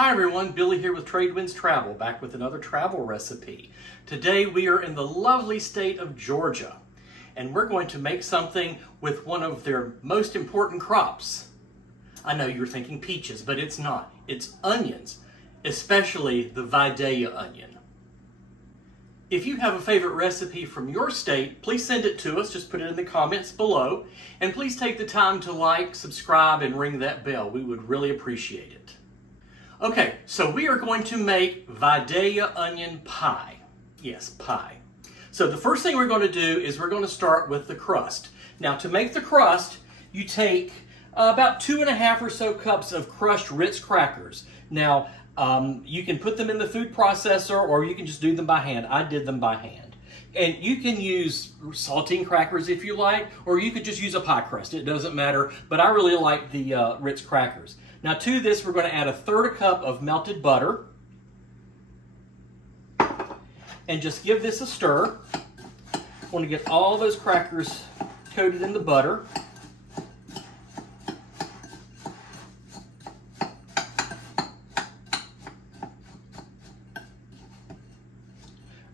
Hi everyone, Billy here with Tradewinds Travel, back with another travel recipe. Today we are in the lovely state of Georgia, and we're going to make something with one of their most important crops. I know you're thinking peaches, but it's not. It's onions, especially the Vidalia onion. If you have a favorite recipe from your state, please send it to us. Just put it in the comments below. And please take the time to like, subscribe, and ring that bell. We would really appreciate it. Okay, so we are going to make Vidalia onion pie. Yes, pie. So the first thing we're going to do is we're going to start with the crust. Now to make the crust, you take about 2.5 or so cups of crushed Ritz crackers. Now, you can put them in the food processor or you can just do them by hand. I did them by hand. And you can use saltine crackers if you like, or you could just use a pie crust. It doesn't matter, but I really like the Ritz crackers. Now to this, we're going to add 1/3 cup of melted butter. And just give this a stir. I want to get all those crackers coated in the butter.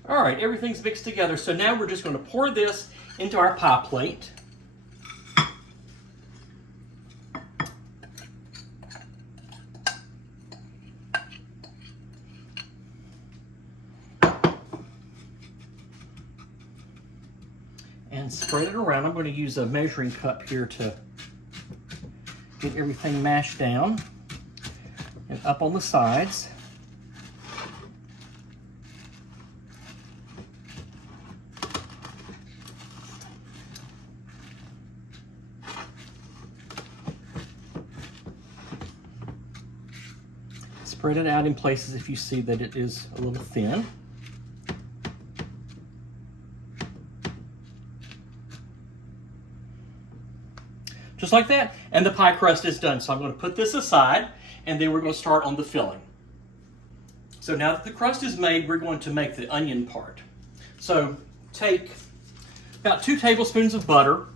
All right, everything's mixed together. So now we're just going to pour this into our pie plate. And spread it around. I'm going to use a measuring cup here to get everything mashed down and up on the sides. Spread it out in places if you see that it is a little thin. Just like that, and the pie crust is done. So I'm going to put this aside, and then we're going to start on the filling. So now that the crust is made, we're going to make the onion part. So take about 2 tablespoons of butter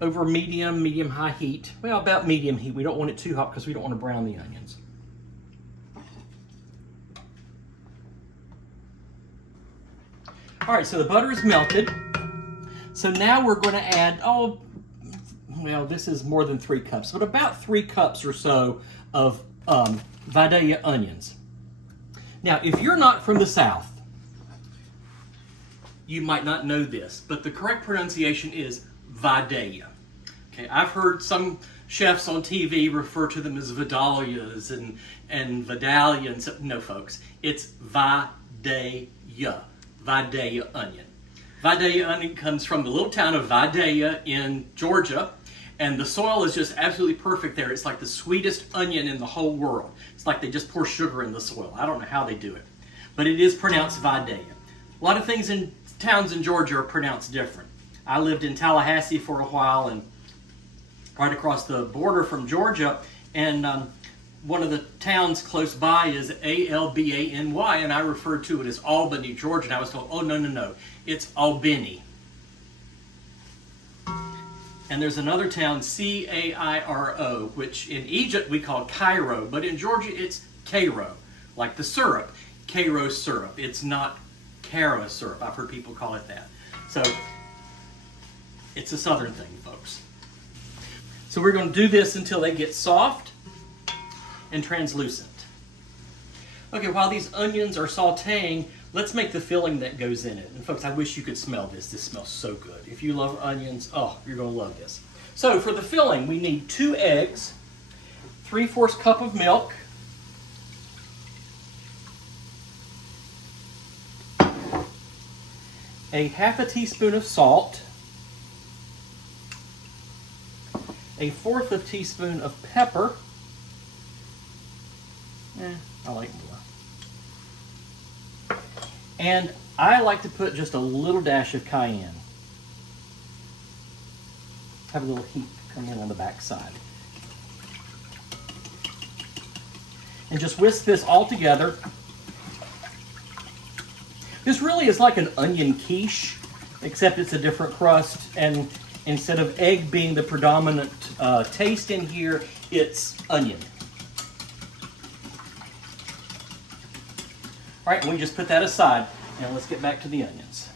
over medium-high heat. Well, about medium heat. We don't want it too hot because we don't want to brown the onions. All right, so the butter is melted. So now we're going to add, well, this is more than 3 cups, but about 3 cups or so of Vidalia onions. Now, if you're not from the South, you might not know this, but the correct pronunciation is Vidalia. Okay, I've heard some chefs on TV refer to them as Vidalias and Vidalia, and so, no, folks, it's Vidalia onion. Vidalia onion comes from the little town of Vidalia in Georgia, and the soil is just absolutely perfect there. It's like the sweetest onion in the whole world. It's like they just pour sugar in the soil. I don't know how they do it, but it is pronounced Vidalia. A lot of things in towns in Georgia are pronounced different. I lived in Tallahassee for a while, and right across the border from Georgia, and one of the towns close by is Albany, and I referred to it as Albany, Georgia, and I was told, oh, no, it's Albany. And there's another town, Cairo, which in Egypt we call Cairo, but in Georgia it's Cairo, like the syrup, Cairo syrup. It's not Cara syrup. I've heard people call it that. So it's a southern thing, folks. So we're going to do this until they get soft and translucent. Okay, while these onions are sauteing, let's make the filling that goes in it. And folks, I wish you could smell this. This smells so good. If you love onions, oh, you're going to love this. So for the filling, we need 2 eggs, 3/4 cup of milk, a 1/2 teaspoon of salt, a 1/4 teaspoon of pepper. I like more. And I like to put just a little dash of cayenne. Have a little heat come in on the back side. And just whisk this all together. This really is like an onion quiche, except it's a different crust, and instead of egg being the predominant taste in here, it's onion. All right, we just put that aside, and let's get back to the onions.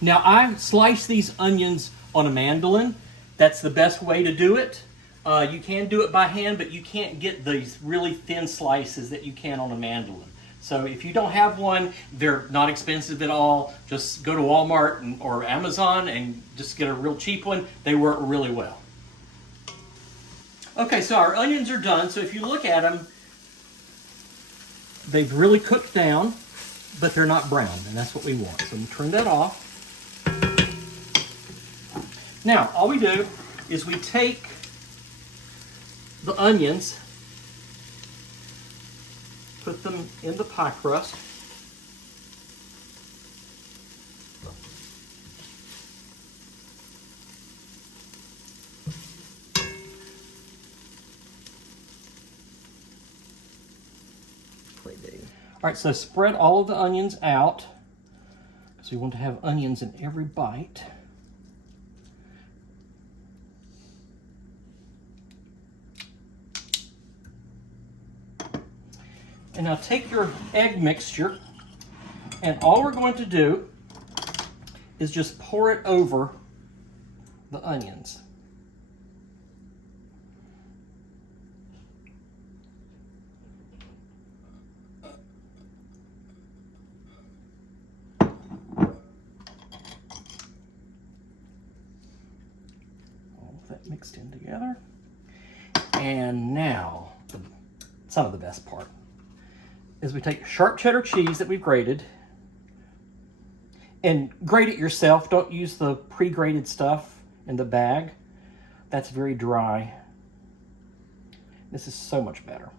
Now, I slice these onions on a mandolin. That's the best way to do it. You can do it by hand, but you can't get these really thin slices that you can on a mandolin. So if you don't have one, they're not expensive at all. Just go to Walmart or Amazon and just get a real cheap one. They work really well. Okay, so our onions are done. So if you look at them, they've really cooked down, but they're not brown, and that's what we want. So we'll turn that off. Now, all we do is we take the onions, put them in the pie crust. All right, so spread all of the onions out because we want to have onions in every bite. And now take your egg mixture, and all we're going to do is just pour it over the onions. All of that mixed in together. And now, some of the best part is we take sharp cheddar cheese that we've grated, and grate it yourself. Don't use the pre-grated stuff in the bag. That's very dry. This is so much better.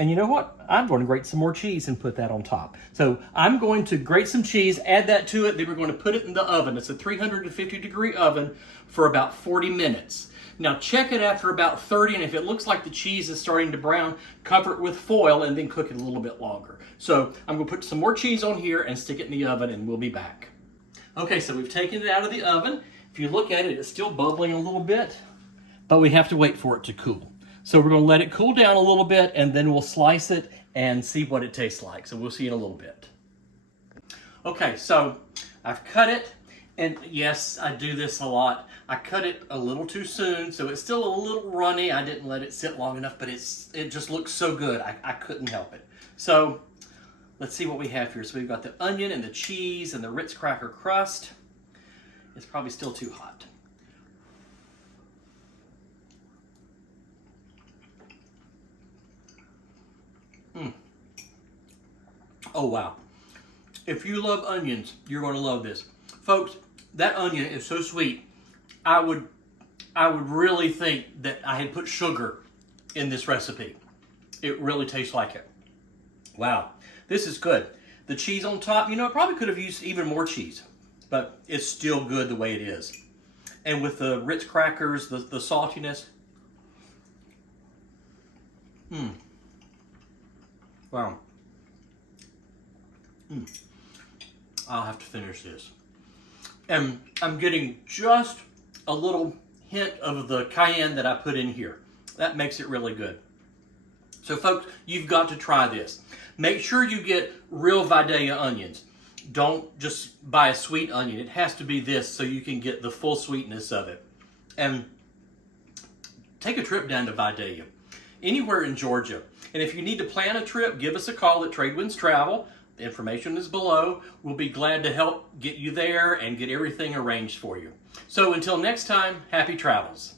And you know what? I'm going to grate some more cheese and put that on top. So I'm going to grate some cheese, add that to it, then we're going to put it in the oven. It's a 350-degree oven for about 40 minutes. Now check it after about 30, and if it looks like the cheese is starting to brown, cover it with foil and then cook it a little bit longer. So I'm going to put some more cheese on here and stick it in the oven, and we'll be back. Okay, so we've taken it out of the oven. If you look at it, it's still bubbling a little bit, but we have to wait for it to cool. So we're going to let it cool down a little bit, and then we'll slice it and see what it tastes like. So we'll see in a little bit. Okay, so I've cut it, and yes, I do this a lot. I cut it a little too soon, so it's still a little runny. I didn't let it sit long enough, but it just looks so good. I couldn't help it. So let's see what we have here. So we've got the onion and the cheese and the Ritz cracker crust. It's probably still too hot. Oh wow. If you love onions, you're going to love this. Folks, that onion is so sweet. I would really think that I had put sugar in this recipe. It really tastes like it. Wow, this is good. The cheese on top, you know, I probably could have used even more cheese, but it's still good the way it is. And with the Ritz crackers, the saltiness. Wow. I'll have to finish this. And I'm getting just a little hint of the cayenne that I put in here. That makes it really good. So folks, you've got to try this. Make sure you get real Vidalia onions. Don't just buy a sweet onion. It has to be this so you can get the full sweetness of it. And take a trip down to Vidalia, anywhere in Georgia. And if you need to plan a trip, give us a call at Tradewinds Travel. The information is below. We'll be glad to help get you there and get everything arranged for you. So until next time, happy travels.